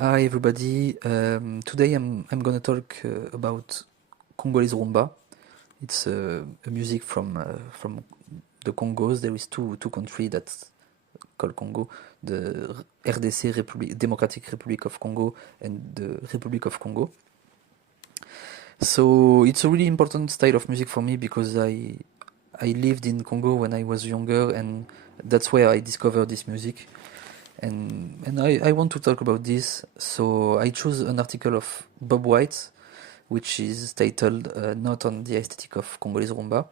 Hi everybody. Today I'm gonna talk about Congolese Rumba. It's a music from the Congos. There is two countries that's called Congo, the RDC Democratic Republic of Congo and the Republic of Congo. So it's a really important style of music for me because I lived in Congo when I was younger, and that's where I discovered this music. And I want to talk about this. So I chose an article of Bob White, which is titled "Not on the Aesthetic of Congolese Rumba."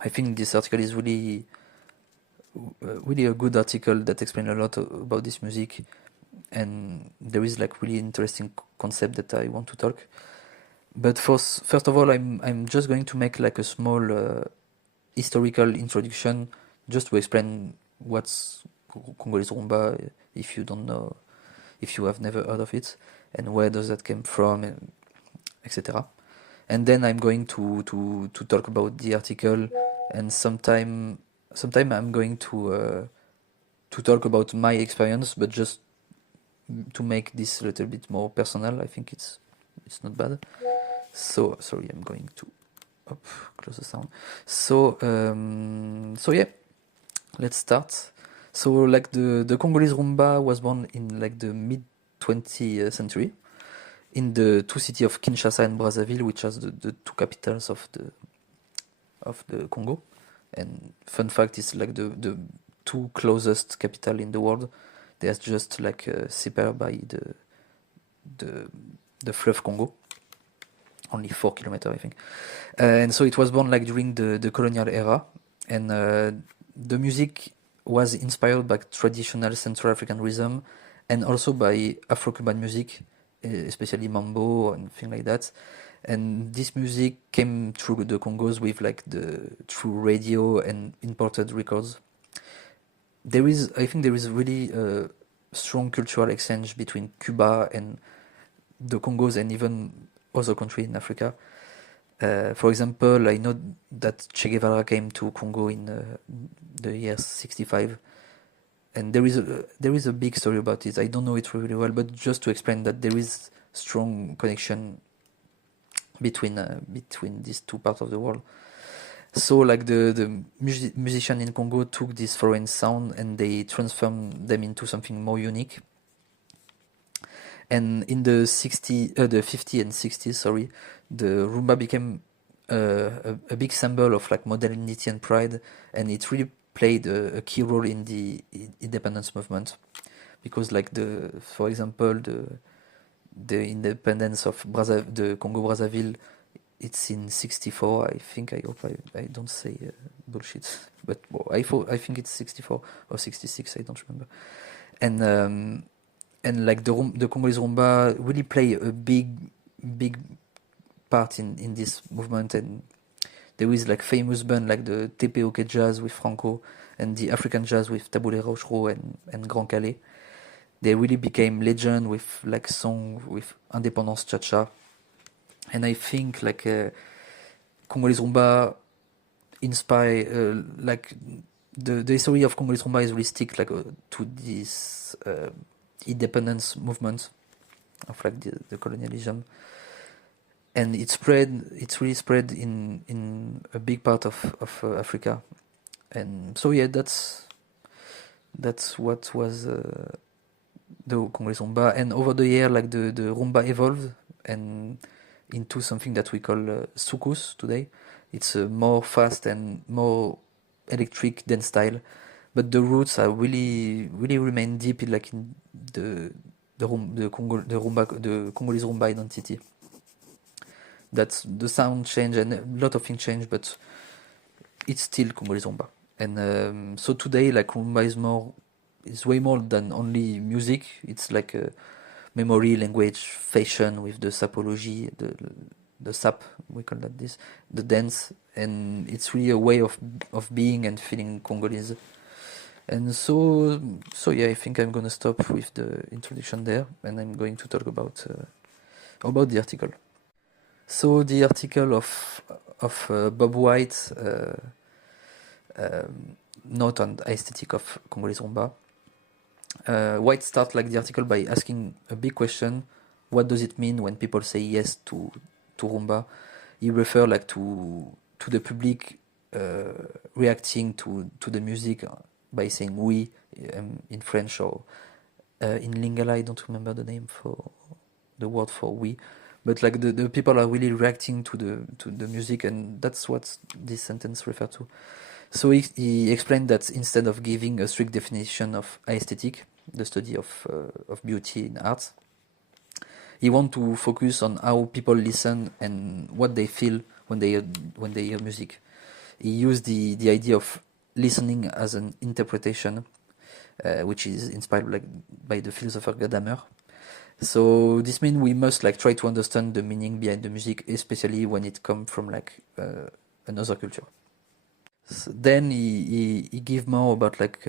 I think this article is really a good article that explains a lot about this music, and there is like really interesting concept that I want to talk. But first of all, I'm just going to make like a small historical introduction, just to explain what's Congolese Rumba, if you don't know, if you have never heard of it, and where does that came from, etc. And then I'm going to talk about the article, and sometime I'm going to talk about my experience, but just to make this a little bit more personal. I think it's not bad. So sorry, I'm going to close the sound. So yeah, let's start. So like the Congolese Rumba was born in like the mid 20th century in the two cities of Kinshasa and Brazzaville, which are the two capitals of the Congo. And fun fact is like the two closest capital in the world. They are just like separated by the the fleuve Congo, only 4 kilometers, I think. And so it was born like during the colonial era, and the music was inspired by traditional Central African rhythm and also by Afro-Cuban music, especially mambo and things like that. And this music came through the Congos with like through radio and imported records. I think there is really a strong cultural exchange between Cuba and the Congos and even other countries in Africa. For example, I know that Che Guevara came to Congo in the year 65, and there is a big story about it. I don't know it really well, but just to explain that there is strong connection between these two parts of the world. So like the musician in Congo took this foreign sound and they transformed them into something more unique. And in the 50 and 60s, sorry, the rumba became a big symbol of like modernity and pride, and it really played a key role in the independence movement, because like for example, the independence of the Congo Brazzaville, it's in 64. I think, I hope I don't say bullshit, but well, I think it's 64 or 66. I don't remember. And like the Congolese rumba really play a big part in this movement. And there is like famous band like the TPOK jazz with Franco and the African jazz with Taboulé Rochereau and Grand Calais. They really became legend with like song with Independence Cha-Cha. And I think like Congolese rumba inspire like the history of Congolese rumba is really stick like to this independence movement of like the colonialism, and it's really spread in a big part of Africa. And so yeah, that's what was the Congolese rumba. And over the year, like the rumba evolved and into something that we call soukous today. It's a more fast and more electric dance style, but the roots are really remain deep in like in the Congolese rumba identity. That's the sound change and a lot of things change, but it's still Congolese rumba. And so today, like rumba is way more than only music. It's like a memory, language, fashion with the sapology, the sap, we call that this, the dance, and it's really a way of being and feeling Congolese. And so yeah, I think I'm gonna stop with the introduction there, and I'm going to talk about the article. So the article of Bob White, note on the aesthetic of Congolese rumba. White start like the article by asking a big question: what does it mean when people say yes to rumba? He refer like to the public reacting to the music by saying oui in French, or in Lingala, I don't remember the name for the word for oui, but like the people are really reacting to the music, and that's what this sentence refers to. So he explained that instead of giving a strict definition of aesthetic, the study of beauty in art, he want to focus on how people listen and what they feel when they hear music. He used the idea of listening as an interpretation, which is inspired like by the philosopher Gadamer. So this means we must like try to understand the meaning behind the music, especially when it comes from like another culture. So then he give more about like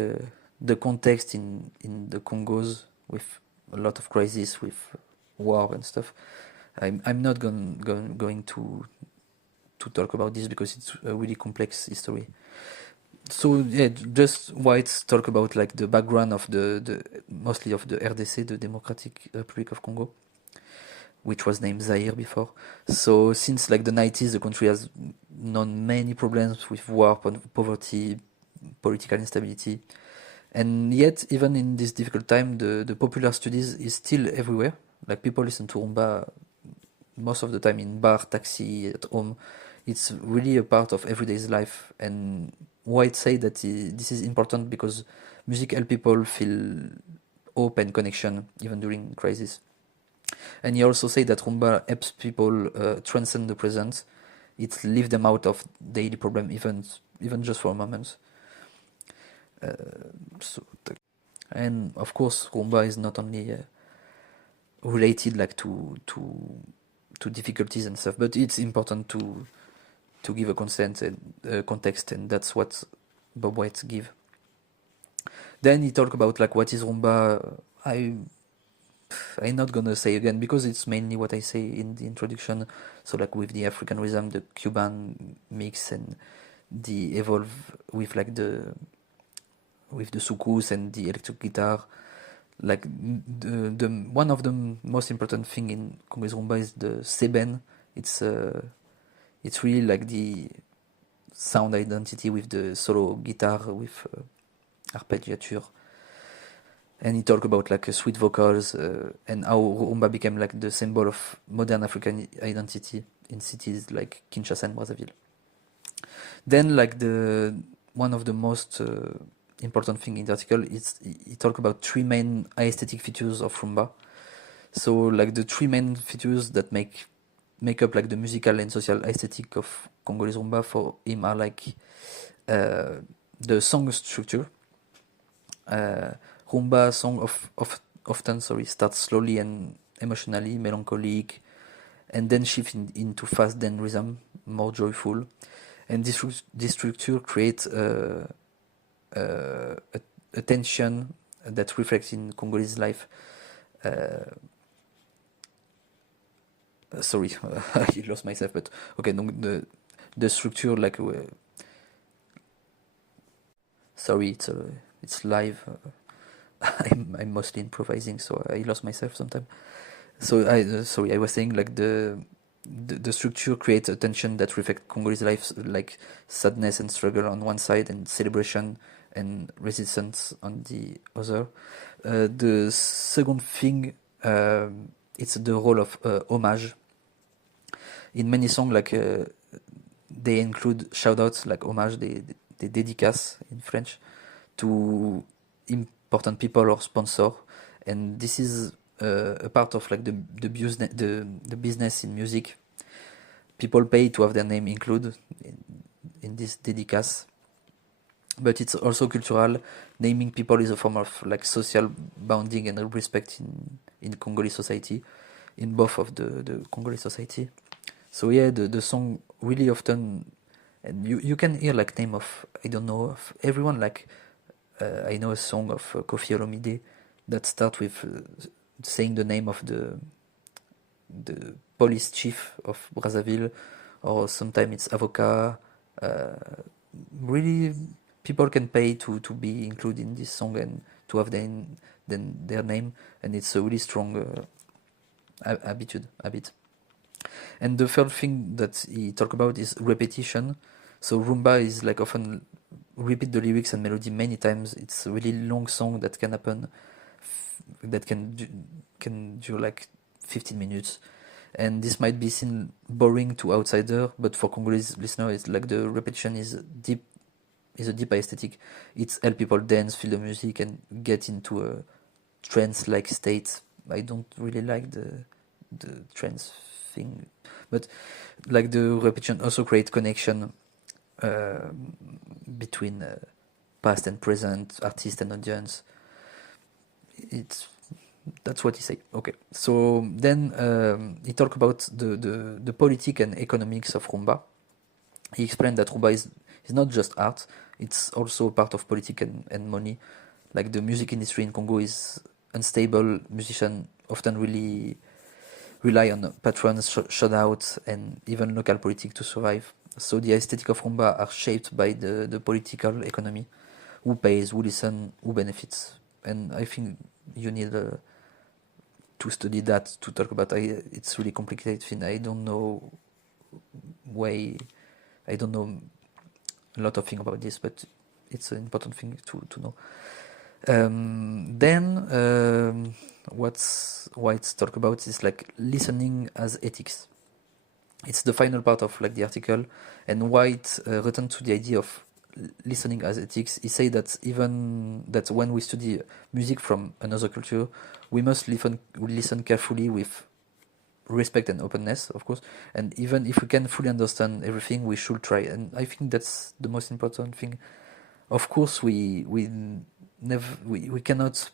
the context in the Congos with a lot of crisis with war and stuff. I'm not going to talk about this because it's a really complex history. So yeah, just White talk about like the background of the mostly of the RDC, the Democratic Republic of Congo, which was named Zaire before. So since like the 90s, the country has known many problems with war, poverty, political instability, and yet even in this difficult time, the popular studies is still everywhere. Like people listen to rumba most of the time in bar, taxi, at home. It's really a part of everyday's life. And White say that this is important because music help people feel hope and connection even during crisis. And he also say that rumba helps people transcend the present. It leaves them out of daily problem, even just for a moment. Uh, so, and of course, rumba is not only related like to difficulties and stuff, but it's important to give a consent and context, and that's what Bob White give. Then he talk about like what is rumba. I'm not gonna say again because it's mainly what I say in the introduction. So like with the African rhythm, the Cuban mix, and the evolve with like the soukous and the electric guitar. Like the one of the most important thing in Congolese rumba is the seben. It's really like the sound identity with the solo guitar with arpeggiature. And he talked about like sweet vocals and how rumba became like the symbol of modern African identity in cities like Kinshasa and Brazzaville. Then like the one of the most important thing in the article is he talked about three main aesthetic features of rumba. So like the three main features that make up like the musical and social aesthetic of Congolese rumba for him are like the song structure. Rumba song often starts slowly and emotionally melancholic, and then shift into fast dance rhythm, more joyful. And this structure creates a tension that reflects in Congolese life. Sorry, I lost myself, but okay. Donc the structure like sorry, it's live. I'm mostly improvising, so I lost myself sometimes. So I was saying like the structure creates a tension that reflects Congolese life, like sadness and struggle on one side, and celebration and resistance on the other. The second thing, it's the role of homage. In many songs, like they include shoutouts like homage, des dédicaces in French, to important people or sponsor, and this is a part of like the business in music. People pay to have their name included in this dédicace, but it's also cultural. Naming people is a form of like social bonding and respect in Congolese society, in both of the Congolese society. So yeah, the song really often, and you can hear like name of, I don't know, of everyone. Like I know a song of Koffi Olomide that start with saying the name of the police chief of Brazzaville, or sometimes it's avocat. Really, people can pay to be included in this song and to have their name, and it's a really strong habit. And the third thing that he talk about is repetition. So rumba is like often repeat the lyrics and melody many times. It's a really long song that can happen, that can do like 15 minutes. And this might be seen boring to outsider, but for Congolese listener, it's like the repetition is a deep aesthetic. It's help people dance, feel the music, and get into a trance-like state. I don't really like the trance thing, but like the repetition also create connection between past and present, artist and audience. That's what he said. Okay, so then he talked about the politic and economics of rumba. He explained that rumba is not just art; it's also part of politics and money. Like the music industry in Congo is unstable. Musicians often really rely on patrons, shutouts, and even local politics to survive. So the aesthetic of rumba are shaped by the political economy. Who pays, who listens, who benefits. And I think you need to study that to talk about it. It's really complicated thing. I don't know a lot of things about this, but it's an important thing to know. Then what's White talk about is like listening as ethics. It's the final part of like the article, and White returned to the idea of listening as ethics. He said that even that when we study music from another culture, we must listen carefully with respect and openness, of course. And even if we can fully understand everything, we should try. And I think that's the most important thing. Of course, we cannot.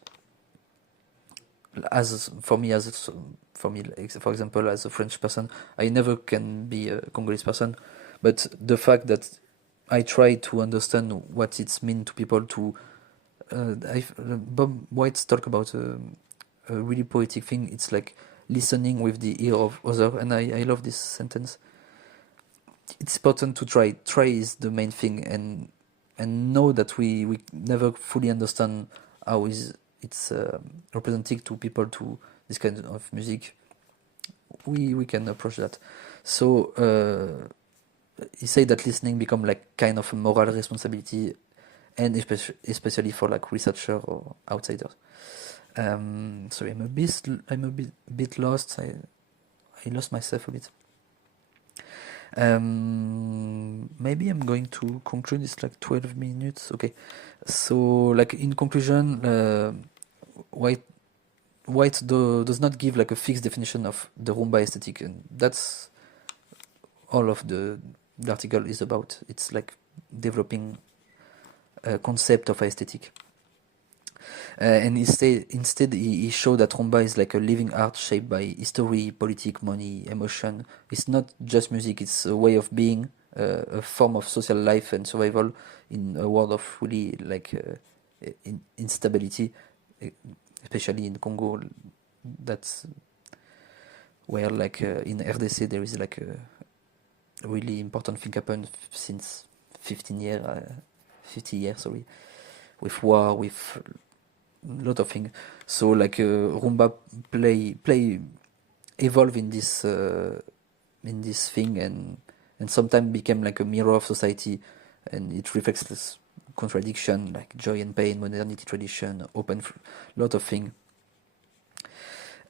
For example, as a French person, I never can be a Congolese person. But the fact that I try to understand what it's mean to people to. Bob White talk about a really poetic thing. It's like listening with the ear of other, and I love this sentence. It's important to try. Try is the main thing, and know that we never fully understand how it's representing to people to this kind of music. We can approach that. So he said that listening become like kind of a moral responsibility, and especially for like researcher or outsiders. Sorry, I'm a bit lost. I lost myself a bit. Maybe I'm going to conclude. It's like 12 minutes. Okay, so like in conclusion, White does not give like a fixed definition of the rumba aesthetic, and that's all of the article is about. It's like developing a concept of aesthetic. And instead he showed that rumba is like a living art shaped by history, politics, money, emotion. It's not just music, it's a way of being, a form of social life and survival in a world of really like instability, especially in Congo. That's where like in RDC there is like a really important thing happened since 50 years, sorry, with war, with lot of things. So like rumba play evolve in this thing, and sometimes became like a mirror of society, and it reflects this contradiction like joy and pain, modernity, tradition, open, lot of things.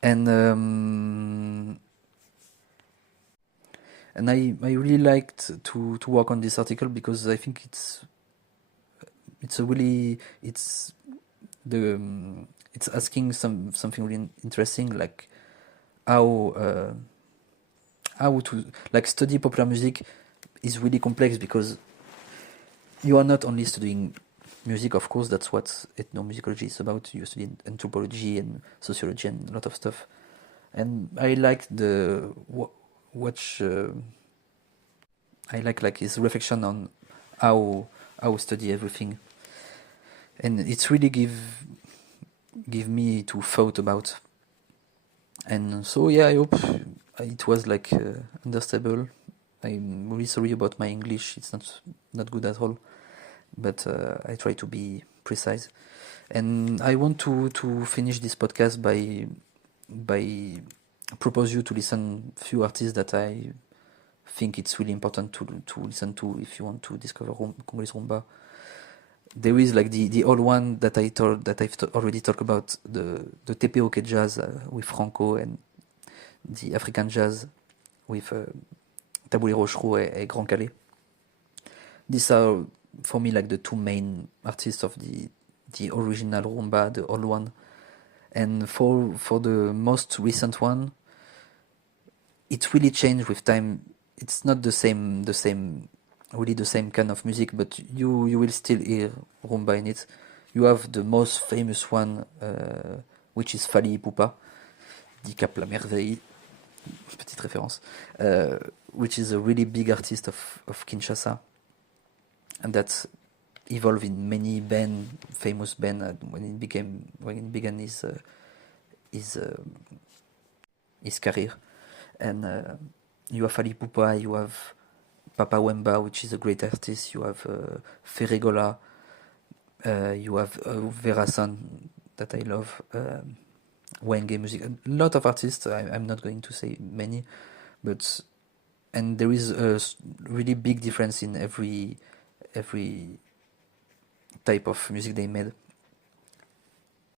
And I really liked to work on this article because I think it's asking something really interesting, like how to like study popular music is really complex, because you are not only studying music, of course, that's what ethnomusicology is about. You study anthropology and sociology and a lot of stuff. And I like I like his reflection on how study everything, and it's really give me to thought about. And so yeah, I hope it was like understandable. I'm really sorry about my English, it's not good at all, but I try to be precise. And I want to finish this podcast by propose you to listen few artists that I think it's really important to listen to if you want to discover Congolese rumba. There is like the old one that I've already talked about, the TPOK jazz with Franco, and the African jazz with Taboulé Rochereau et Grand Calais. These are for me like the two main artists of the original rumba, the old one. And for the most recent one, it really changed with time. It's not the same really the same kind of music, but you will still hear rumba in it. You have the most famous one, which is Fali Ipupa, dit Cap la Merveille, petite référence, which is a really big artist of Kinshasa, and that's evolved in many famous band when it began his career. And you have Fali Ipupa, you have Papa Wemba, which is a great artist. You have Ferregola. You have Verasan, that I love. Wenge music. A lot of artists. I'm not going to say many, but and there is a really big difference in every type of music they made.